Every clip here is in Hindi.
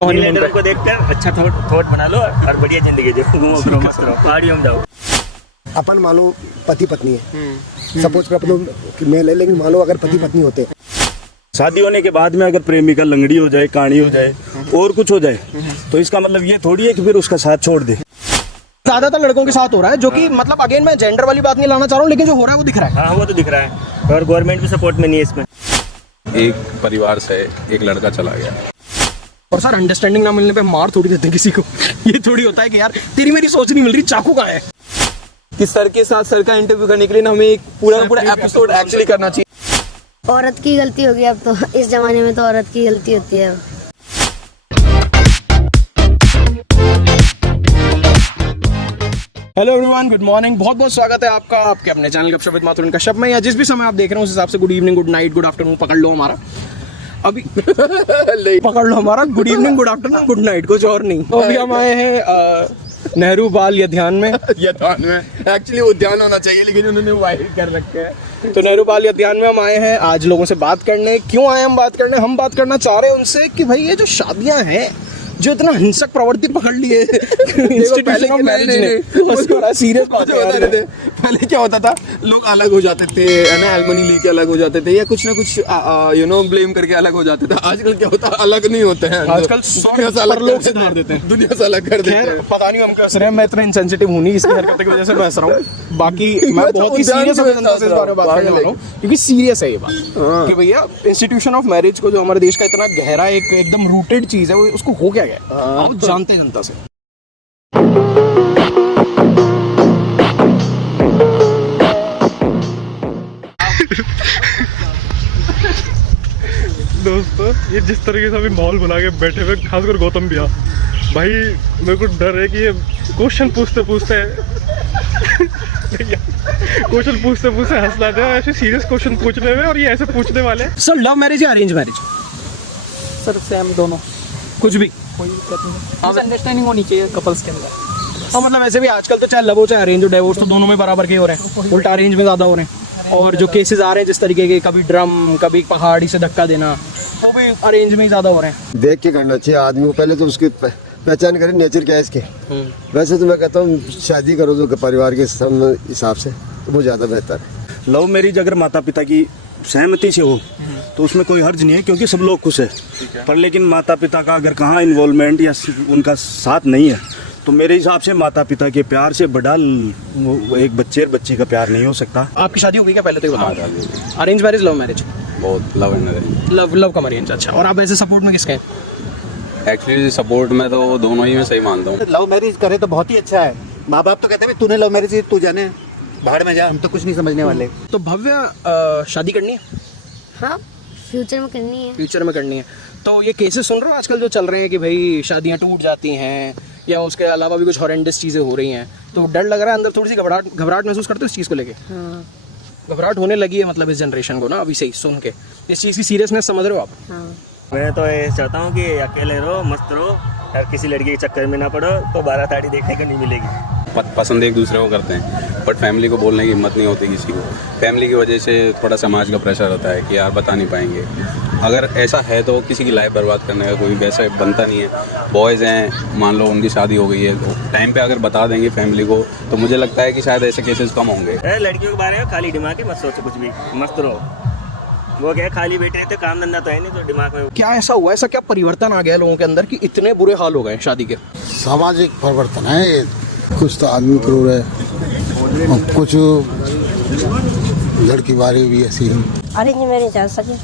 को देखकर अच्छा थॉट बना लो और बढ़िया जिंदगी जियो, घूमो फिरो मस्त रहो, पहाड़ियों में जाओ। अपन मान लो पति पत्नी है, सपोज कर अपन मेल है, लेकिन मान लो अगर पति पत्नी होते हैं, शादी होने के बाद में अगर प्रेमिका लंगड़ी हो जाए, काणी हो जाए और कुछ हो जाए, तो इसका मतलब ये थोड़ी है कि फिर उसका साथ छोड़ दे। ज्यादातर लड़कों के साथ हो रहा है, जो कि मतलब अगेन मैं जेंडर वाली बात नहीं लाना चाह रहा हूँ, लेकिन जो हो रहा है वो दिख रहा है। हाँ वो तो दिख रहा है, और गवर्नमेंट भी सपोर्ट में नहीं है इसमें। एक परिवार से एक लड़का चला गया और सर अंडरस्टैंडिंग ना मिलने पे मार थोड़ी देते हैं किसी को। ये थोड़ी होता है कि यार तेरी मेरी सोच नहीं मिल रही, चाकू कहाँ है। कि सर के साथ सर का इंटरव्यू करने के लिए ना हमें एक पूरा एपिसोड एक्चुअली करना चाहिए। औरत की गलती होगी अब तो, इस जमाने में तो औरत की गलती होती है। हेलो एवरीवन, गुड मॉर्निंग, बहुत बहुत स्वागत है आपका आपके अपने चैनल गपशप विद माथुर कश्यप में, या जिस भी समय आप देख रहे हो उस हिसाब से good evening, good night, good afternoon पकड़ लो हमारा अभी पकड़ लो हमारा good evening, good afternoon, good night, कुछ और नहीं। तो अभी हम आए हैं नेहरू बाल यद्यान में। एक्चुअली उद्यान होना चाहिए, लेकिन उन्होंने वाइड कर रखे हैं। तो नेहरू बाल यद्यान में हम आए हैं आज लोगों से बात करने। क्यों आए हम बात करने? हम बात करना चाह रहे हैं उनसे कि भाई ये जो शादियां हैं, जो इतना हिंसक प्रवृत्ति पकड़ लिए इंस्टीट्यूशन ऑफ मैरिज ने, सीरियस बात है। पहले क्या होता था, लोग अलग हो जाते थे, है ना, एलमनी लेके अलग हो जाते थे, या कुछ ना कुछ ब्लेम करके अलग हो जाते थे। आजकल क्या होता है, अलग नहीं होते हैं, आजकल दुनिया से अलग लोग सुधार देते हैं, दुनिया से अलग कर देते हैं। पता नहीं हम कैसे रहे हैं, मैं इतना इनसेंसिटिव हूं नहीं, इसकी हरकत की वजह से मैं हंस रहा हूं। बाकी मैं बहुत ही सीरियस जनता से इस बारे में बात करने वाला हूं, क्योंकि सीरियस है ये बात कि भैया इंस्टीट्यूशन ऑफ मैरिज को, जो हमारे देश का इतना गहरा एक एकदम रूटेड चीज है, वो उसको हो क्या गया आप जानते हैं जनता से। दोस्तों, ये जिस तरीके से अभी माहौल बना के बैठे हुए, खासकर गौतम भैया भाई, मेरे को डर है कि ये क्वेश्चन पूछते पूछते हंसना दे, ऐसे सीरियस क्वेश्चन पूछने में, और ये ऐसे पूछने वाले। सर लव मैरिज या अरेंज मैरिज? सर सेम दोनों, कुछ भी, कोई दिक्कत नहीं है, अंडरस्टैंडिंग होनी चाहिए कपल्स के अंदर। हाँ मतलब वैसे भी आजकल तो चाहे लव हो चाहे अरेंज हो, डिवोर्स तो दोनों में बराबर के हो रहे हैं, उल्टा अरेंज में ज़्यादा हो रहे हैं। और जो केसेस आ रहे हैं जिस तरीके के, कभी ड्रम, कभी पहाड़ी से धक्का देना, वो भी अरेंज में ही ज़्यादा हो रहे हैं। देख के करना चाहिए आदमी को, पहले तो उसकी पहचान करें नेचर क्या है इसके। वैसे तो मैं कहता हूँ शादी करो तो परिवार के हिसाब से, तो वो ज़्यादा बेहतर है। लव मैरिज अगर माता पिता की सहमति से हो तो उसमें कोई हर्ज नहीं है, क्योंकि सब लोग खुश है। पर लेकिन माता पिता का अगर कहाँ इन्वॉल्वमेंट या उनका साथ नहीं है, तो मेरे हिसाब से माता पिता के प्यार से बड़ा एक बच्चे और बच्ची का प्यार नहीं हो सकता। आपकी शादी हो गई क्या पहले? तो ये बताओ, अरेंज मैरिज लव मैरिज? बहुत love and arrange. Love come arrange. अच्छा, और आप ऐसे सपोर्ट में किसके हैं? एक्चुअली सपोर्ट में तो दोनों ही मैं सही मानता हूँ। लव मैरिज करे तो बहुत ही अच्छा है। माँ बाप तो कहते हैं तूने लव मैरिज, तू जाने बाहर में जा, हम तो कुछ नहीं समझने वाले। तो भव्य शादी करनी है? हाँ, फ्यूचर में करनी है। फ्यूचर में करनी है। तो ये केसेस सुन रहे हो आजकल जो चल रहे हैं कि भाई शादियां टूट जाती हैं, या उसके अलावा भी कुछ हॉरेंडस चीज़ें हो रही हैं, तो डर लग रहा है अंदर, थोड़ी सी घबराहट महसूस करते हो इस चीज़ को लेके? हाँ। घबराहट होने लगी है मतलब इस जनरेशन को ना, अभी से ही सुन के इस चीज़ की सीरियसनेस समझ रहे हो आप? हाँ। मैं तो ये चाहता हूँ कि अकेले रहो, मस्त रहो, और किसी लड़की के चक्कर में ना पड़ो, तो 12 ताड़ी देखने को नहीं मिलेगी। पसंद एक दूसरे को करते हैं, बट फैमिली को बोलने की हिम्मत नहीं होती किसी को। फैमिली की वजह से थोड़ा समाज का प्रेशर होता है कि यार बता नहीं पाएंगे। अगर ऐसा है तो किसी की लाइफ बर्बाद करने का कोई वैसा बनता नहीं है। बॉयज़ हैं, मान लो उनकी शादी हो गई है, तो टाइम पे अगर बता देंगे फैमिली को, तो मुझे लगता है कि शायद ऐसे केसेस कम होंगे। लड़कियों के बारे में खाली दिमाग है, मत सोचो कुछ भी, मस्त रहो। वो क्या खाली बैठे रहते, काम धंधा तो है नहीं, तो दिमाग में क्या ऐसा हुआ, ऐसा क्या परिवर्तन आ गया लोगों के अंदर कि इतने बुरे हाल हो गए शादी के? सामाजिक परिवर्तन है ये। कुछ तो आदमी क्रूर है, और कुछ लड़की बारी भी ऐसी है। अरेंज मैरिज आ सके।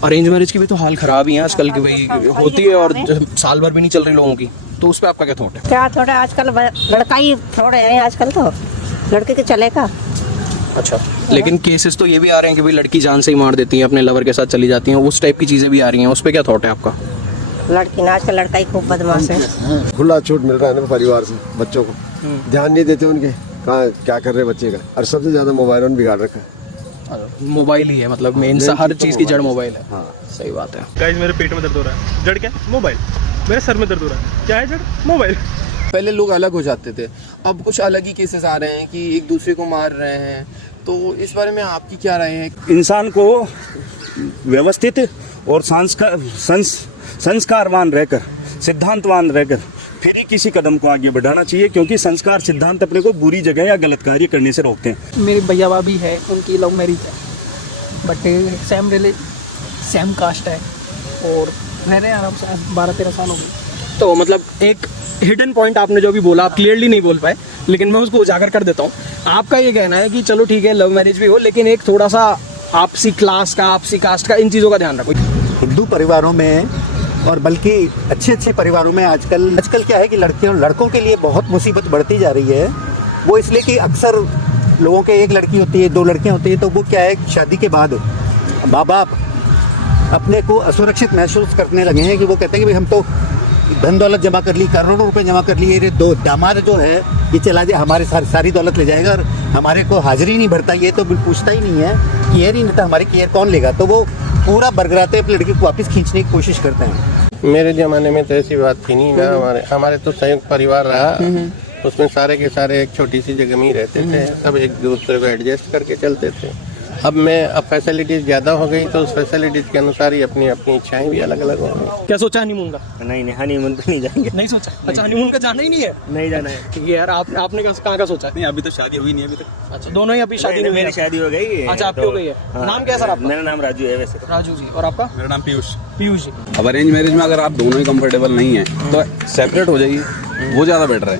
अरेंज मैरिज की भी तो हाल खराब ही है आजकल की, भाई होती है और साल भर भी नहीं चल रही लोगों की, तो उस पर आपका क्या थॉट है? क्या थोड़ा आजकल लड़का ही फ्रॉड है आजकल, तो लड़के के चलेगा। अच्छा, लेकिन केसेस तो ये भी आ रहे हैं कि भाई लड़की जान से ही मार देती है, अपने लवर के साथ चली जाती हैं, उस टाइप की चीज़ें भी आ रही हैं, उस पर क्या थॉट है आपका? लड़की ना, आजकल लड़का ही खूब बदमाश है। खुला छूट मिल रहा है ना परिवार से, बच्चों को ध्यान नहीं देते उनके कहाँ क्या कर रहे बच्चे का, और सबसे ज़्यादा मोबाइल ने बिगाड़ रखा है। मोबाइल ही है, मतलब मेन हर चीज़ की जड़ मोबाइल है। हाँ सही बात है। गाइस, मेरे पेट में दर्द हो रहा है, जड़ क्या? मोबाइल। मेरे सर में दर्द हो रहा है, क्या है जड़? मोबाइल। पहले लोग अलग हो जाते थे, अब कुछ अलग ही केसेस आ रहे हैं कि एक दूसरे को मार रहे हैं। तो इस बारे में आपकी क्या राय है? इंसान को व्यवस्थित और संस्कारवान रहकर सिद्धांतवान रहकर फिर ही किसी कदम को आगे बढ़ाना चाहिए, क्योंकि संस्कार सिद्धांत अपने को बुरी जगह या गलत कार्य करने से रोकते हैं। मेरी भैया भाभी है, उनकी लव मैरिज है, बट सेम कास्ट है और रह रहे हैं आराम से 12-13 साल हो गए। तो मतलब एक हिडन पॉइंट आपने जो भी बोला, आप क्लियरली नहीं बोल पाए, लेकिन मैं उसको उजागर कर देता हूँ। आपका ये कहना है कि चलो ठीक है लव मैरिज भी हो, लेकिन एक थोड़ा सा आपसी क्लास का, आपसी कास्ट का, इन चीज़ों का ध्यान रखो। हिंदू परिवारों में और बल्कि अच्छे परिवारों में आजकल क्या है कि लड़कियों लड़कों के लिए बहुत मुसीबत बढ़ती जा रही है। वो इसलिए कि अक्सर लोगों के एक लड़की होती है, 2 लड़कियां होती है, तो वो क्या है शादी के बाद माँ बाप अपने को असुरक्षित महसूस करने लगे हैं कि वो कहते हैं कि भाई हम तो धन दौलत जमा कर ली, करोड़ों रुपए जमा कर लिए, ये 2 दामाद जो है ये चला जाए, हमारे सारी दौलत ले जाएगा और हमारे को हाजिरी नहीं भरता, ये तो पूछता ही नहीं है, केयर ही नहीं था, हमारी केयर कौन लेगा। तो वो पूरा बरगराते अपनी लड़की को वापस खींचने की कोशिश करते हैं। मेरे ज़माने में तो ऐसी बात थी नहीं ना। हमारे तो संयुक्त परिवार रहा, उसमें सारे के सारे एक छोटी सी जगह में ही रहते थे, सब एक दूसरे को एडजस्ट करके चलते थे। अब फैसिलिटीज़ ज़्यादा हो गई तो उस फैसिलिटीज़ के अनुसार ही अपनी इच्छाएं भी अलग अलग हो गई। क्या सोचा हनीमून का? नहीं हनीमून पे नहीं जाएंगे। नहीं सोचा? अच्छा, हनीमून का जाना ही नहीं है? नहीं जाना है। ठीक है यार, आपने कहाँ का सोचा? नहीं, अभी तो शादी हुई नहीं अभी तक। अच्छा, दोनों ही अभी शादी नहीं हुई? मेरी शादी हो गई है। अच्छा, आपकी हो गई है। नाम क्या है सर आपका? मेरा नाम राजू है वैसे। राजू जी। और आपका? मेरा नाम पीयूष। पीयूष जी। अब अरेंज मैरिज में अगर आप दोनों ही कंफर्टेबल नहीं है तो सेपरेट हो जाइए, वो ज़्यादा बेटर है।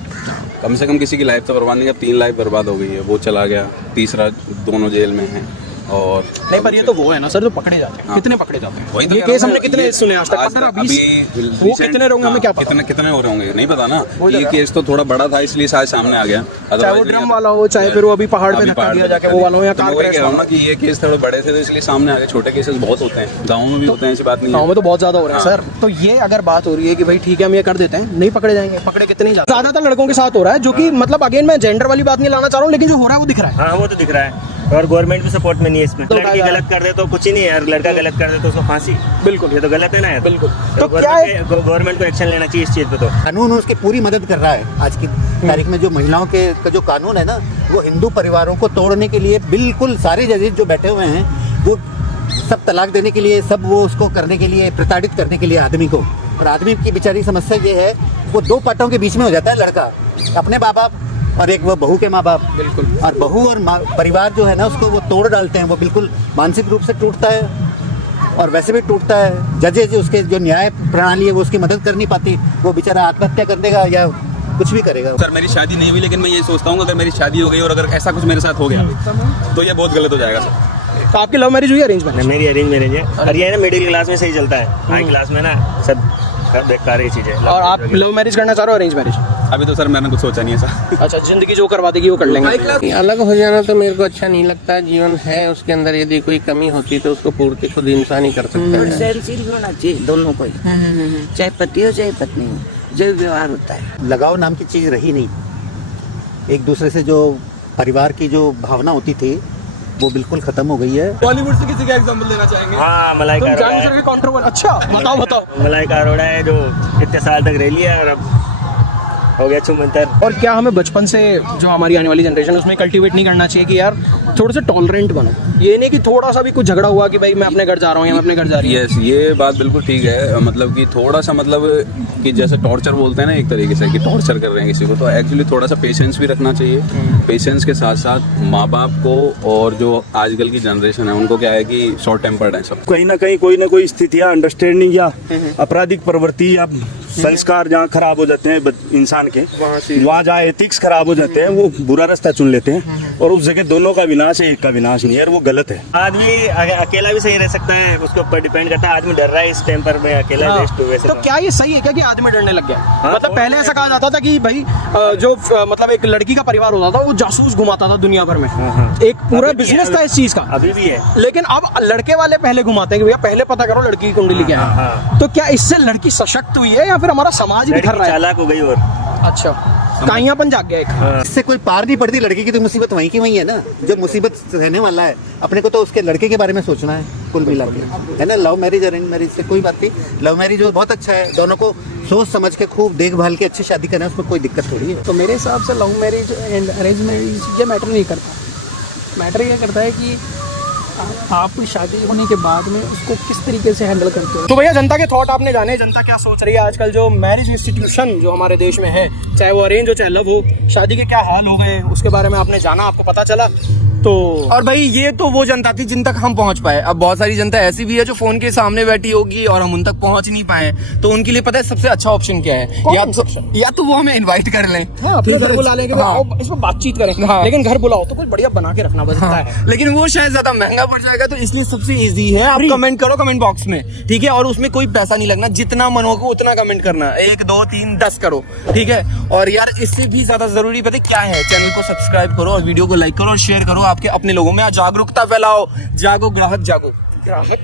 कम से कम किसी की लाइफ तो बर्बाद नहीं, अब 3 लाइफ बर्बाद हो गई है, वो चला गया, तीसरा दोनों जेल में है। और नहीं, पर ये तो वो है ना सर जो पकड़े जाते हैं। कितने पकड़े जाते हैं? वही तो ये केस हमने कितने सुने आज तक? 15-20? वो कितने होंगे हमें क्या पता? कितने हो रहे होंगे नहीं पता ना। ये केस तो थोड़ा बड़ा था इसलिए शायद सामने आ गया। चाहे वो ड्रम वाला हो, चाहे फिर वो अभी पहाड़ पे धक्का दिया जाके वो वाला हो, या कार क्रैश हो ना, कि ये केस थोड़े बड़े थे तो इसलिए सामने आ गए। छोटे केसेस बहुत होते हैं, गाँव में भी होते हैं, ऐसी बात नहीं है। गाँव में तो बहुत ज्यादा हो रहा है सर। तो ये अगर बात हो रही है कि भाई ठीक है हम ये कर देते हैं, नहीं पकड़े जाएंगे, पकड़े कितने ज्यादातर लड़कों के साथ हो रहा है, जो कि मतलब अगेन मैं जेंडर वाली बात नहीं लाना चाह रहा हूँ, लेकिन जो हो रहा है वो दिख रहा है। हाँ, वो तो दिख रहा है। और गवर्नमेंट भी सपोर्ट में नहीं है इसमें। लड़की गलत कर दे तो कुछ ही नहीं है यार, लड़का गलत कर दे तो उसको फांसी। बिल्कुल, ये तो गलत है ना यार। बिल्कुल। तो गवर्नमेंट को एक्शन लेना चाहिए इस चीज पे। तो कानून उसकी पूरी मदद कर रहा है। आज की तारीख में जो महिलाओं के का जो कानून है ना, वो हिंदू परिवारों को तोड़ने के लिए बिल्कुल सारे जजेस जो बैठे हुए हैं वो सब तलाक देने के लिए, सब वो उसको करने के लिए, प्रताड़ित करने के लिए आदमी को। और आदमी की बेचारी समस्या ये है, वो 2 पार्टों के बीच में हो जाता है, लड़का अपने माँ बाप और एक वो बहू के माँ बाप। बिल्कुल। और बहू और परिवार जो है ना उसको वो तोड़ डालते हैं, वो बिल्कुल मानसिक रूप से टूटता है और वैसे भी टूटता है। जजेज उसके जो न्याय प्रणाली है वो उसकी मदद कर नहीं पाती, वो बेचारा आत्महत्या कर देगा या कुछ भी करेगा। सर मेरी शादी नहीं हुई, लेकिन मैं ये सोचता हूँ अगर मेरी शादी हो गई और अगर ऐसा कुछ मेरे साथ हो गया तो ये बहुत गलत हो जाएगा सर। तो आपकी लव मैरिज हुई, अरेंज मैरिज? मेरी अरेंज मैरिज है। और ये ना मिडिल क्लास में सही चलता है, हाई क्लास में ना सब बेकार ही चीज है। और आप लव मैरिज करना चाह रहे हो, अरेंज मैरिज? अभी तो सर मैंने कुछ सोचा नहीं है सर। अच्छा, जिंदगी जो करवा देगी वो कर लेंगे। अलग हो जाना तो मेरे को अच्छा नहीं लगता। जीवन है, उसके अंदर यदि कोई कमी होती तो उसको पूर्ति खुद इंसान ही कर सकता है। सहनशील होना चाहिए दोनों को, चाहे पति हो चाहे पत्नी हो, जो व्यवहार होता है। लगाव नाम की चीज़ रही नहीं। एक दूसरे से जो परिवार की जो भावना होती थी वो बिल्कुल खत्म हो गई है। बॉलीवुड से किसी का एग्जांपल देना चाहेंगे? हाँ, मलाइका अरोड़ा है। अच्छा, बताओ। मलाइका अरोड़ा है जो इतने साल तक रह लिया और अब हो गया छुमंतर। और क्या हमें बचपन से जो हमारी आने वाली जनरेशन उसमें कल्टीवेट नहीं करना चाहिए कि यार थोड़े से टॉलरेंट बनो? ये नहीं कि थोड़ा सा भी कुछ झगड़ा हुआ कि भाई मैं अपने घर जा रहा हूँ या मैं अपने घर जा रही हूँ। यस, ये बात बिल्कुल ठीक है। मतलब कि थोड़ा सा मतलब कि जैसे टॉर्चर बोलते हैं ना एक तरीके से कि टॉर्चर कर रहे हैं किसी को, तो एक्चुअली थोड़ा सा पेशेंस भी रखना चाहिए। पेशेंस के साथ साथ माँ बाप को और जो आजकल की जनरेशन है उनको क्या है कि शॉर्ट टेम्पर्ड है सब। कहीं ना कहीं कोई ना कोई स्थितियाँ, अंडरस्टैंडिंग या आपराधिक प्रवृत्ति या संस्कार जहाँ खराब हो जाते हैं इंसान के, वहाँ जहाँ एथिक्स खराब हो जाते हैं, वो बुरा रास्ता चुन लेते हैं और उस जगह दोनों का विनाश है, एक का विनाश नहीं है, और वो गलत है। आदमी अकेला भी सही रह सकता है, उसके ऊपर डिपेंड करता है। आदमी डर रहा है इस टेम्पर में, अकेला बेस्ट हो वैसे। तो क्या ये सही है क्या कि आदमी डरने लग गया? हाँ, मतलब पहले ऐसा कहा जाता था कि भाई जो मतलब एक लड़की का परिवार होता था वो जासूस घुमाता था दुनिया भर में, एक पूरा बिजनेस था इस चीज का। अभी भी है, लेकिन अब लड़के वाले पहले घुमाते हैं कि भैया पहले पता करो लड़की की कुंडली क्या है। तो क्या इससे लड़की सशक्त हुई है या फिर हमारा समाज भी कर रहा है? चालाक हो गई। और अच्छा, काइयापन जाग गया एक। इससे कोई पार नहीं पड़ती। लड़की की तो मुसीबत वहीं की वहीं है ना, जो मुसीबत रहने वाला है। अपने को तो उसके लड़के के बारे में सोचना है कुल मिला के, है ना। लव मैरिज अरेंज मैरिज से कोई बात नहीं। लव मैरिज जो बहुत अच्छा है, दोनों को सोच समझ के खूब देखभाल के अच्छी शादी करना है, उसमें कोई दिक्कत थोड़ी है। तो मेरे हिसाब से love marriage and arrange marriage ये मैटर नहीं करता। मैटर ये करता है कि आप शादी होने के बाद में उसको किस तरीके से हैंडल करते हो? तो भैया जनता के थॉट आपने जाने, जनता क्या सोच रही है आजकल जो मैरिज इंस्टीट्यूशन जो हमारे देश में है, चाहे वो अरेंज हो चाहे लव हो, शादी के क्या हाल हो गए उसके बारे में आपने जाना, आपको पता चला। तो और भाई ये तो वो जनता थी जिन तक हम पहुंच पाए। अब बहुत सारी जनता ऐसी भी है जो फोन के सामने बैठी होगी और हम उन तक पहुंच नहीं पाए, तो उनके लिए पता है सबसे अच्छा ऑप्शन क्या है? या तो वो हमें इनवाइट कर लें, अपने घर बुला लेंगे, आओ इसमें बातचीत करें, लेकिन घर बुलाओ तो कुछ बढ़िया बना के रखना बस इतना है। लेकिन वो शायद ज्यादा महंगा पड़ जाएगा, तो इसलिए सबसे इजी है आप कमेंट करो कमेंट बॉक्स में, ठीक है? और उसमें कोई पैसा नहीं लगना, जितना मन होगा उतना कमेंट करना, 1 2 3 10 करो, ठीक है? और यार इससे भी ज्यादा जरूरी पता है क्या है? चैनल को सब्सक्राइब करो और वीडियो को लाइक करो और शेयर करो, आपके अपने लोगों में जागरूकता फैलाओ। जागो ग्राहक, जागो ग्राहक